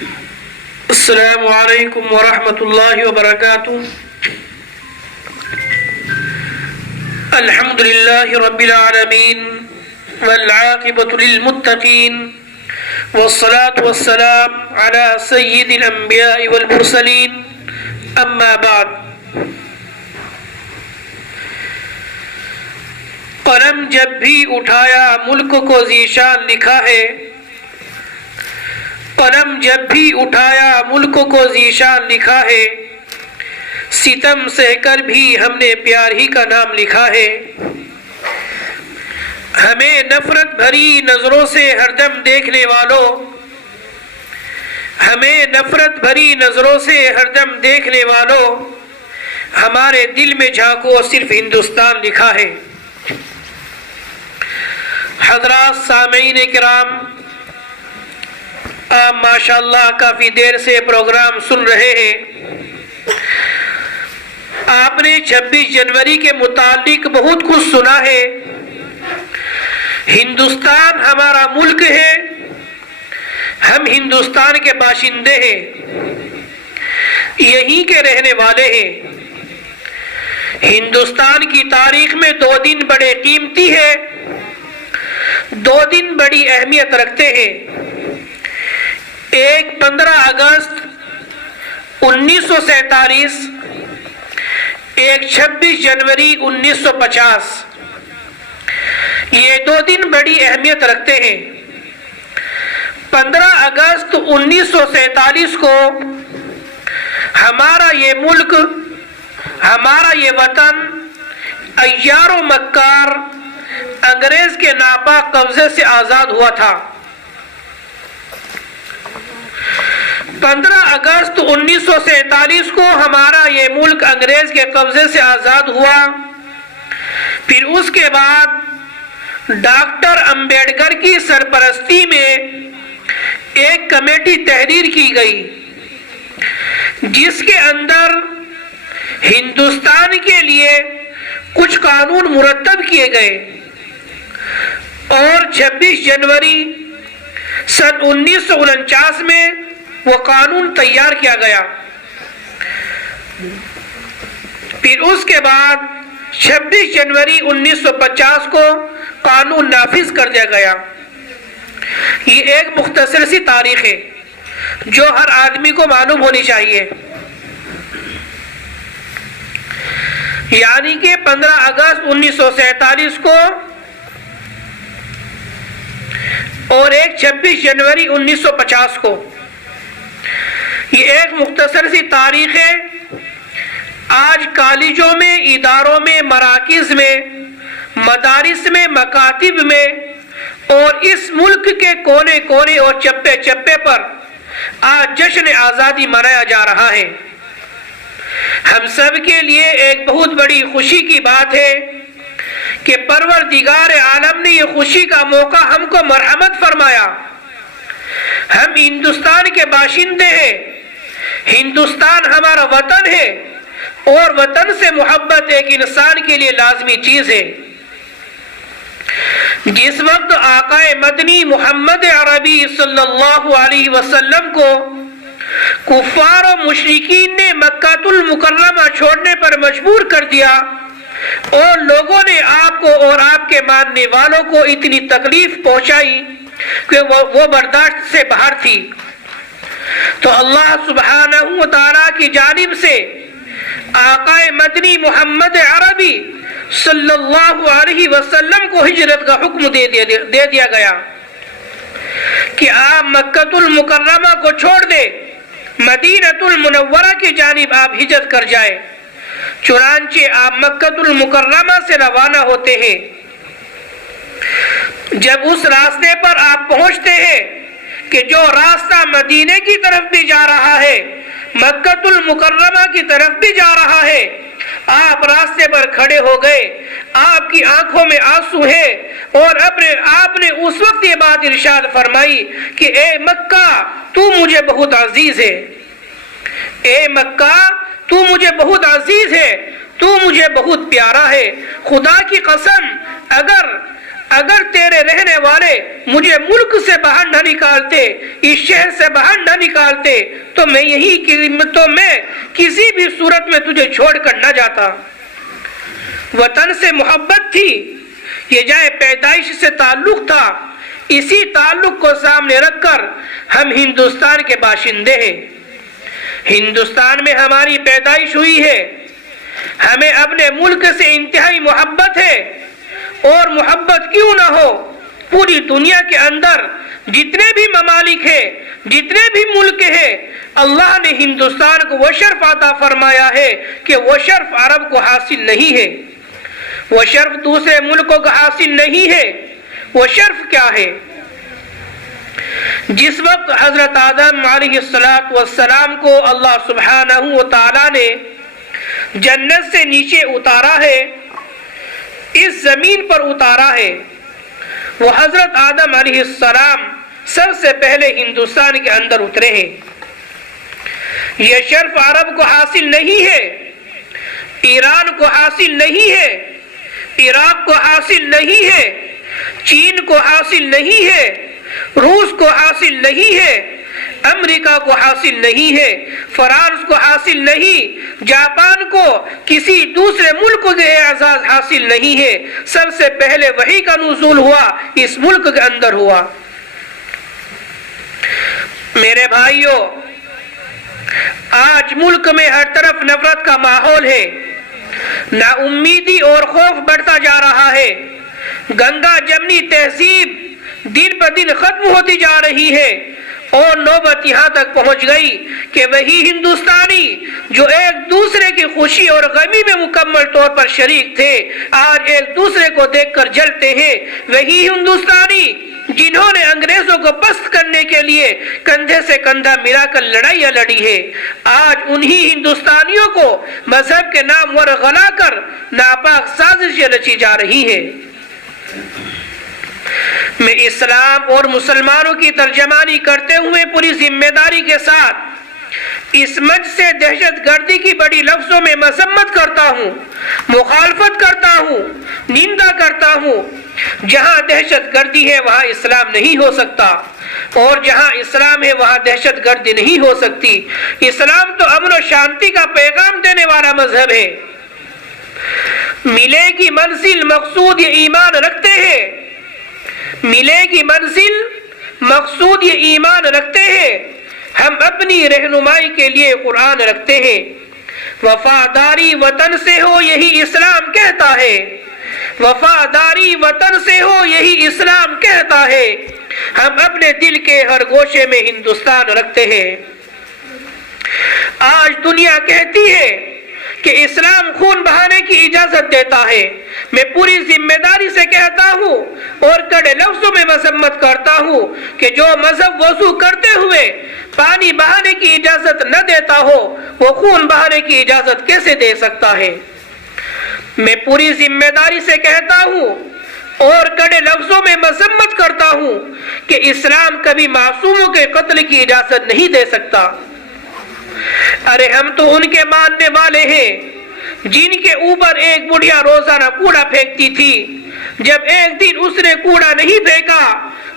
السلام علیکم ورحمۃ اللہ وبرکاتہ. الحمد للہ رب العالمین والعاقبۃ للمتقین والصلاة والسلام علی سید الانبیاء والمرسلین. اما بعد. قلم جب بھی اٹھایا ملک کو ذیشان لکھا ہے. قلم جب بھی اٹھایا ملک کو ذیشان لکھا ہے. ستم سہ کر بھی ہم نے پیار ہی کا نام لکھا ہے. ہمیں نفرت بھری نظروں سے ہردم دیکھنے والوں، ہمیں نفرت بھری نظروں سے ہردم دیکھنے والوں، ہمارے دل میں جھانکو صرف ہندوستان لکھا ہے. حضرات سامعین کرام، آپ ماشاءاللہ کافی دیر سے پروگرام سن رہے ہیں. آپ نے 26 جنوری کے متعلق بہت کچھ سنا ہے. ہندوستان ہمارا ملک ہے، ہم ہندوستان کے باشندے ہیں، یہیں کے رہنے والے ہیں. ہندوستان کی تاریخ میں 2 دن بڑے قیمتی ہیں، 2 دن بڑی اہمیت رکھتے ہیں. ایک 15 اگست 1947، ایک 26 جنوری 1950. یہ 2 دن بڑی اہمیت رکھتے ہیں. 15 اگست 1947 کو ہمارا یہ ملک، ہمارا یہ وطن عیار و مکار انگریز کے ناپاک قبضے سے آزاد ہوا تھا. 15 اگست 1947 کو ہمارا یہ ملک انگریز کے قبضے سے آزاد ہوا. پھر اس کے بعد ڈاکٹر امبیڈکر کی سرپرستی میں ایک کمیٹی تحریر کی گئی، جس کے اندر ہندوستان کے لیے کچھ قانون مرتب کیے گئے، اور 26 جنوری سن 1949 میں وہ قانون تیار کیا گیا. پھر اس کے بعد 26 جنوری 1950 کو قانون نافذ کر دیا گیا. یہ ایک مختصر سی تاریخ ہے جو ہر آدمی کو معلوم ہونی چاہیے. یعنی کہ 15 اگست 1947 کو اور ایک 26 جنوری 1950 کو. یہ ایک مختصر سی تاریخ ہے. آج کالجوں میں، اداروں میں، مراکز میں، مدارس میں، مکاتب میں اور اس ملک کے کونے کونے اور چپے چپے پر آج جشن آزادی منایا جا رہا ہے. ہم سب کے لیے ایک بہت بڑی خوشی کی بات ہے کہ پروردگار عالم نے یہ خوشی کا موقع ہم کو مرحمت فرمایا. ہم ہندوستان کے باشندے ہیں، ہندوستان ہمارا وطن ہے، اور وطن سے محبت ایک انسان کے لیے لازمی چیز ہے. جس وقت آقا مدنی محمد عربی صلی اللہ علیہ وسلم کو کفار و مشرکین نے مکہ المکرمہ چھوڑنے پر مجبور کر دیا، اور لوگوں نے آپ کو اور آپ کے ماننے والوں کو اتنی تکلیف پہنچائی کہ وہ برداشت سے باہر تھی، تو اللہ سبحانہ و تعالیٰ کی جانب سے آقا مدنی محمد عربی صلی اللہ علیہ وسلم کو ہجرت کا حکم دے دیا گیا کہ آپ مکہ المکرمہ کو چھوڑ دے، مدینہ المنورہ کی جانب آپ ہجرت کر جائیں. چنانچہ آپ مکہ المکرمہ سے روانہ ہوتے ہیں. جب اس راستے پر آپ پہنچتے ہیں کہ جو راستہ مدینے کی طرف بھی جا رہا ہے، مکہ المکرمہ کی طرف بھی جا رہا ہے، آپ راستے پر کھڑے ہو گئے. آپ کی آنکھوں میں آنسو ہے، اور آپ نے اس وقت یہ بات ارشاد فرمائی کہ اے مکہ تو مجھے بہت عزیز ہے، اے مکہ تو مجھے بہت عزیز ہے، تو مجھے بہت پیارا ہے. خدا کی قسم اگر اگر تیرے رہنے والے مجھے ملک سے باہر نہ نکالتے، اس شہر سے باہر نہ نکالتے، تو میں کسی بھی صورت میں تجھے چھوڑ کر نہ جاتا۔ وطن سے محبت تھی، یہ جائے پیدائش سے تعلق تھا، اسی تعلق کو سامنے رکھ کر ہم ہندوستان کے باشندے ہیں، ہندوستان میں ہماری پیدائش ہوئی ہے، ہمیں اپنے ملک سے انتہائی محبت ہے، اور محبت کیوں نہ ہو، پوری دنیا کے اندر جتنے بھی ممالک ہیں، جتنے بھی ملک ہیں، اللہ نے ہندوستان کو وہ شرف عطا فرمایا ہے کہ وہ شرف عرب کو حاصل نہیں ہے، وہ شرف دوسرے ملکوں کو حاصل نہیں ہے۔ وہ شرف کیا ہے؟ جس وقت حضرت آدم علیہ السلام کو اللہ سبحانہ و تعالی نے جنت سے نیچے اتارا ہے، اس زمین پر اتارا ہے، وہ حضرت آدم علیہ السلام سب سے پہلے ہندوستان کے اندر اترے ہیں۔ یہ شرف عرب کو حاصل نہیں ہے، ایران کو حاصل نہیں ہے، عراق کو حاصل نہیں ہے، چین کو حاصل نہیں ہے، روس کو حاصل نہیں ہے، امریکہ کو حاصل نہیں ہے، فرانس کو حاصل نہیں، جاپان کو، کسی دوسرے ملک کو یہ اعزاز حاصل نہیں ہے۔ سب سے پہلے وحی کا نزول ہوا اس ملک کے اندر ہوا۔ میرے بھائیوں، آج ملک میں ہر طرف نفرت کا ماحول ہے، نا امیدی اور خوف بڑھتا جا رہا ہے، گنگا جمنی تہذیب دن پر دن ختم ہوتی جا رہی ہے، اور نوبت یہاں تک پہنچ گئی کہ وہی ہندوستانی جو ایک دوسرے کی خوشی اور غمی میں مکمل طور پر شریک تھے، آج ایک دوسرے کو دیکھ کر جلتے ہیں۔ وہی ہندوستانی جنہوں نے انگریزوں کو پست کرنے کے لیے کندھے سے کندھا ملا کر لڑائیاں لڑی ہے، آج انہی ہندوستانیوں کو مذہب کے نام ورغلا کر ناپاک سازشیں رچی جا رہی ہیں۔ میں اسلام اور مسلمانوں کی ترجمانی کرتے ہوئے پوری ذمہ داری کے ساتھ اس منچ سے دہشت گردی کی بڑی لفظوں میں مذمت کرتا ہوں، مخالفت کرتا ہوں، نندا کرتا ہوں۔ جہاں دہشت گردی ہے وہاں اسلام نہیں ہو سکتا، اور جہاں اسلام ہے وہاں دہشت گردی نہیں ہو سکتی۔ اسلام تو امن و شانتی کا پیغام دینے والا مذہب ہے۔ ملے گی منزل مقصود یہ ایمان رکھتے ہیں، ملے گی منزل مقصود یہ ایمان رکھتے ہیں، ہم اپنی رہنمائی کے لیے قرآن رکھتے ہیں۔ وفاداری وطن سے ہو یہی اسلام کہتا ہے، وفاداری وطن سے ہو یہی اسلام کہتا ہے، ہم اپنے دل کے ہر گوشے میں ہندوستان رکھتے ہیں۔ آج دنیا کہتی ہے کہ اسلام خون بہانے کی اجازت دیتا ہے۔ میں پوری ذمہ داری سے کہتا ہوں اور کڑے لفظوں میں مذمت کرتا ہوں کہ جو مذہب وضو کرتے ہوئے پانی بہانے کی اجازت نہ دیتا ہو، وہ خون بہانے کی اجازت کیسے دے سکتا ہے؟ میں پوری ذمہ داری سے کہتا ہوں اور کڑے لفظوں میں مذمت کرتا ہوں کہ اسلام کبھی معصوموں کے قتل کی اجازت نہیں دے سکتا۔ ارے ہم تو ان کے ماننے والے ہیں جن کے اوپر ایک بڑھیا روزانہ کوڑا پھینکتی تھی، جب ایک دن اس نے کوڑا نہیں پھینکا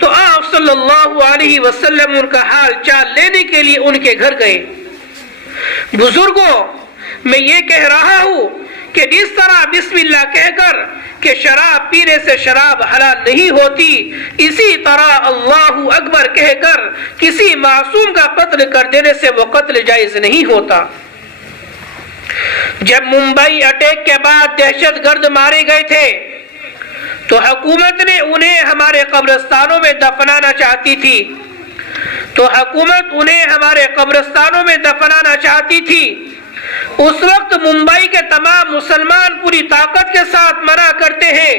تو آپ صلی اللہ علیہ وسلم ان کا حال چال لینے کے لیے ان کے گھر گئے۔ بزرگوں، میں یہ کہہ رہا ہوں کہ جس طرح بسم اللہ کہہ کر کہ شراب پینے سے شراب حلال نہیں ہوتی، اسی طرح اللہ اکبر کہہ کر کسی معصوم کا قتل کر دینے سے وہ قتل جائز نہیں ہوتا۔ جب ممبئی اٹیک کے بعد دہشت گرد مارے گئے تھے تو حکومت نے انہیں ہمارے قبرستانوں میں دفنانا چاہتی تھی۔ اس وقت ممبئی کے تمام مسلمان پوری طاقت کے ساتھ منع کرتے ہیں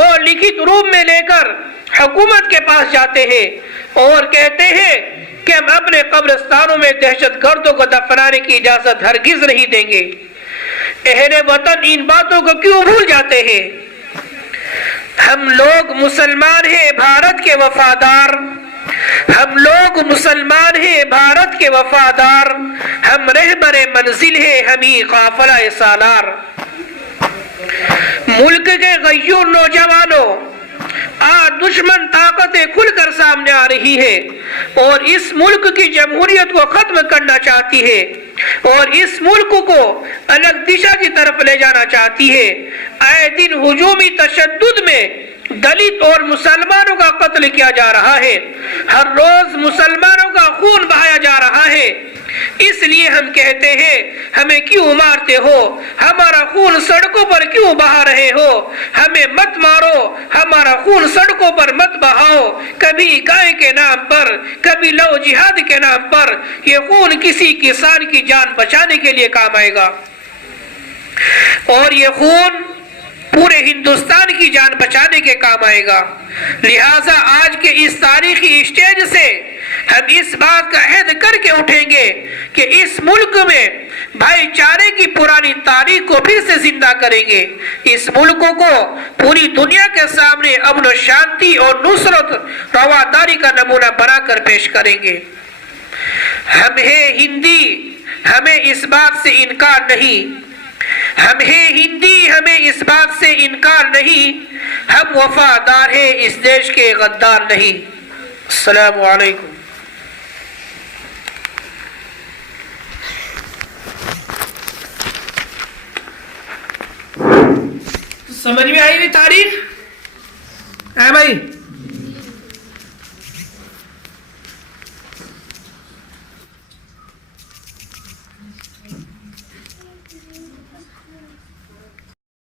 اور لکھت روپ میں لے کر حکومت کے پاس جاتے ہیں اور کہتے ہیں کہ ہم اپنے قبرستانوں میں دہشت گردوں کو دفنانے کی اجازت ہرگز نہیں دیں گے۔ اہل وطن ان باتوں کو کیوں بھول جاتے ہیں؟ ہم لوگ مسلمان ہیں بھارت کے وفادار، ہم لوگ مسلمان ہیں بھارت کے وفادار، ہم رہبر منزل ہیں ہمیں قافلہ سالار۔ ملک کے غیور نوجوانوں، آج دشمن طاقتیں کھل کر سامنے آ رہی ہے اور اس ملک کی جمہوریت کو ختم کرنا چاہتی ہے اور اس ملک کو الگ دشا کی طرف لے جانا چاہتی ہے۔ آئے دن ہجومی تشدد میں دلت اور مسلمانوں کا قتل کیا جا رہا ہے، ہر روز مسلمانوں کا خون بہایا جا رہا ہے۔ اس لیے ہم کہتے ہیں ہمیں کیوں مارتے ہو، ہمارا خون سڑکوں پر کیوں بہا رہے ہو، ہمیں مت مارو، ہمارا خون سڑکوں پر مت بہاؤ، کبھی گائے کے نام پر، کبھی لو جہاد کے نام پر۔ یہ خون کسی کسان کی جان بچانے کے لیے کام آئے گا اور یہ خون پورے ہندوستان کی جان بچانے کے کام آئے گا۔ لہٰذا آج کے اس تاریخی اسٹیج سے ہم اس بات کا عہد کر کے اٹھیں گے کہ اس ملک میں بھائی چارے کی پرانی تاریخ کو پھر سے زندہ کریں گے، اس ملک کو پوری دنیا کے سامنے امن و شانتی اور نصرت رواداری کا نمونہ بنا کر پیش کریں گے۔ ہم ہیں ہندی، ہمیں اس بات سے انکار نہیں، ہم ہیں ہندی، ہمیں اس بات سے انکار نہیں، ہم وفادار ہیں، اس دیش کے غدار نہیں۔ السلام علیکم۔ سمجھ میں آئی ہوئی تاریخ؟ بھائی